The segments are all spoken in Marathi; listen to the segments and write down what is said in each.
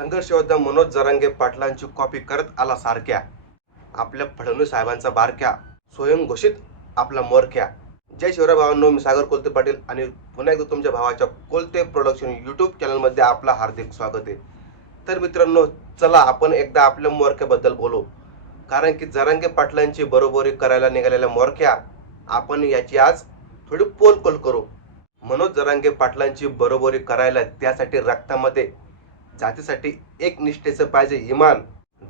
संघर्ष योद्धा मनोज जरांगे पाटलांची कॉपी करत आला सारख्या. आपल्या फडणवीस साहेबांचा बारक्या स्वयंघोषित आपला मोरख्या जय शिवराय भावांनो मी सागर कोलते पाटील आणि पुन्हा एकदा तुमच्या भावाच्या कोलते प्रोडक्शन यूट्यूब चॅनलमध्ये आपला हार्दिक स्वागत आहे. तर मित्रांनो चला आपण एकदा आपल्या मोरख्याबद्दल बोलू. कारण की जरांगे पाटलांची बरोबरी करायला निघालेल्या मोरख्या आपण याची आज थोडी पोलकोल करू. मनोज जरांगे पाटलांची बरोबरी करायला त्यासाठी रक्तामध्ये जातीसाठी एक निष्ठेचं पाहिजे इमान.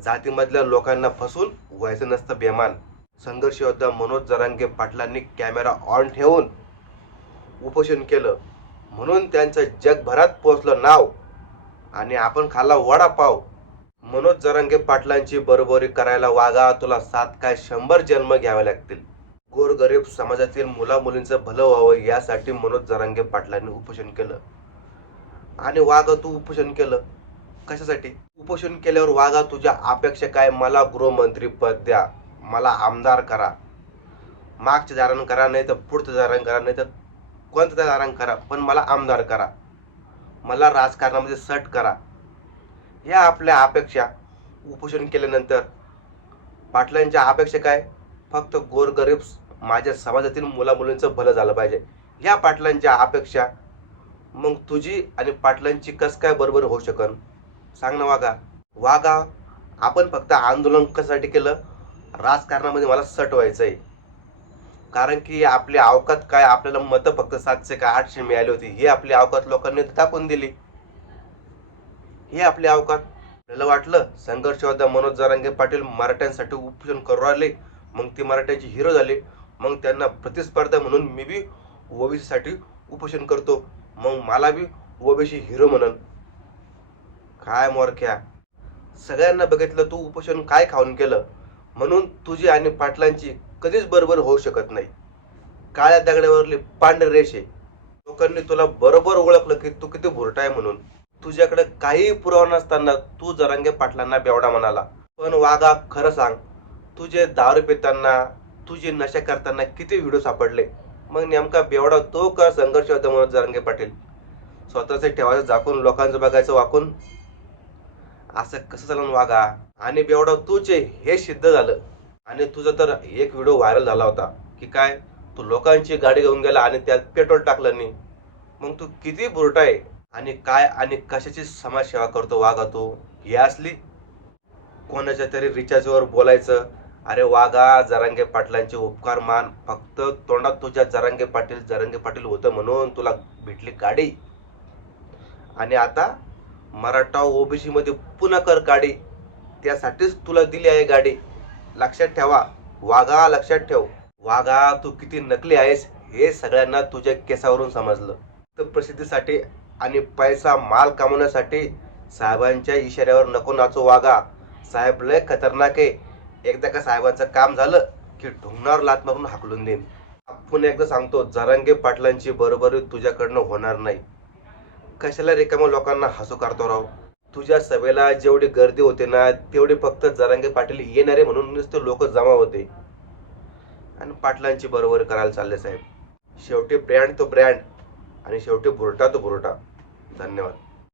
जातीमधल्या लोकांना फसून व्हायचं नसतं बेमान. संघर्ष योद्धा मनोज जरांगे पाटलांनी कॅमेरा ऑन ठेवून उपोषण केलं. म्हणून त्यांचं जगभरात पोचलं नाव आणि आपण खाल्ला वडापाव. मनोज जरांगे पाटलांची बरोबरी करायला वागा तुला सात काय शंभर जन्म घ्यावे लागतील. गोरगरीब समाजातील मुला मुलींचं भलं व्हावं यासाठी मनोज जरांगे पाटलांनी उपोषण केलं. आणि वाघा तू उपोषण केलं. कशासाठी? उपोषण केल्यावर वाघा तुझ्या अपेक्षा काय? मला गृहमंत्री पद द्या. मला आमदार करा. मागच्या धारण करा नाही तर पुढचं धारण करा नाही तर कोणत्या दारानं करा पण मला आमदार करा. मला राजकारणामध्ये सट करा. या आपल्या अपेक्षा. उपोषण केल्यानंतर पाटलांच्या अपेक्षा काय? फक्त गोरगरीब माझ्या समाजातील मुलामुलींचं भलं झालं पाहिजे. या पाटलांच्या अपेक्षा मग तुझी आणि पाटलांची कस काय बरोबर होऊ शकन? सांग ना वागा वागा आपण फक्त आंदोलन कशासाठी केलं? राजकारणामध्ये मला सट व्हायचं आहे कारण की आपली अवकात काय आपल्याला मतं फक्त सातशे का आठशे मिळाली होती. ही आपली अवकात लोकांनी टाकून दिली. ही आपली अवकात. आपल्याला वाटलं संघर्षवादा मनोज जरांगे पाटील मराठ्यांसाठी उपोषण करू राहिले. मग ती मराठ्यांचे हिरो झाले. मग त्यांना प्रतिस्पर्धा म्हणून मी बी ओबीसीसाठी उपोषण करतो. मग मला बी उभेशी हिरो म्हणन. काय मोरख्या सगळ्यांना बघितलं तू उपोषण काय खाऊन केलं? म्हणून तुझी आणि पाटलांची कधीच बरोबर होऊ शकत नाही. काळ्या दगडावरली पांढरे रेष. आहे लोकांनी तुला बरोबर ओळखलं की तू किती भुरटा आहे म्हणून. तुझ्याकडे काही पुरावा नसताना तू जरांगे पाटलांना बेवडा म्हणाला. पण वागा खरं सांग तुझे दारू पिताना तुझे नशा करताना किती व्हिडिओ सापडले? मग नेमका बेवडा तो का संघर्ष होता म्हणून जरांगे पाटील? स्वतःचे ठेवायचं झाकून लोकांचं बघायचं वाकून? असं कसं चालून वागा आणि बेवडा तूच हे सिद्ध झालं. आणि तुझा तर एक व्हिडिओ व्हायरल झाला होता की काय? तू लोकांची गाडी घेऊन गेला आणि त्यात पेट्रोल टाकलं नाही मग तू किती बुरटा आहे? आणि काय आणि कशाची समाजसेवा करतो वागा तू? ही असली? कोणाच्या तरी रिचार्जवर बोलायचं अरे वागा जरांगे पाटलांचे उपकार मान. फक्त तोंडात तुझ्या जरांगे पाटील जरांगे पाटील होतं म्हणून तुला भेटली गाडी. आणि आता मराठा ओबीसी मध्ये पुन्हा कर गाडी. त्यासाठीच तुला दिली आहे गाडी. लक्षात ठेवा वागा लक्षात ठेव. वागा तू किती नकली आहेस हे सगळ्यांना तुझ्या केसावरून समजलं. तर प्रसिद्धीसाठी आणि पैसा माल कमवण्यासाठी साहेबांच्या इशाऱ्यावर नको नाचो वागा साहेब लय खतरनाक आहे. एकदा का साहेबांचं काम झालं की ढुंगणावर लात मारून हाकलून देईन. आपण एकदा सांगतो जरांगे पाटलांची बरोबरी तुझ्याकडनं होणार नाही. कशाला रिकाम्या लोकांना हसू करतो राव? तुझ्या सभेला जेवढी गर्दी होते ना तेवढी फक्त जरांगे पाटील येणारे म्हणून नुसते लोक जमा होते. आणि पाटलांची बरोबरी करायला चालले साहेब. शेवटी ब्रँड तो ब्रँड आणि शेवटी बुरटा तो बुरटा. धन्यवाद.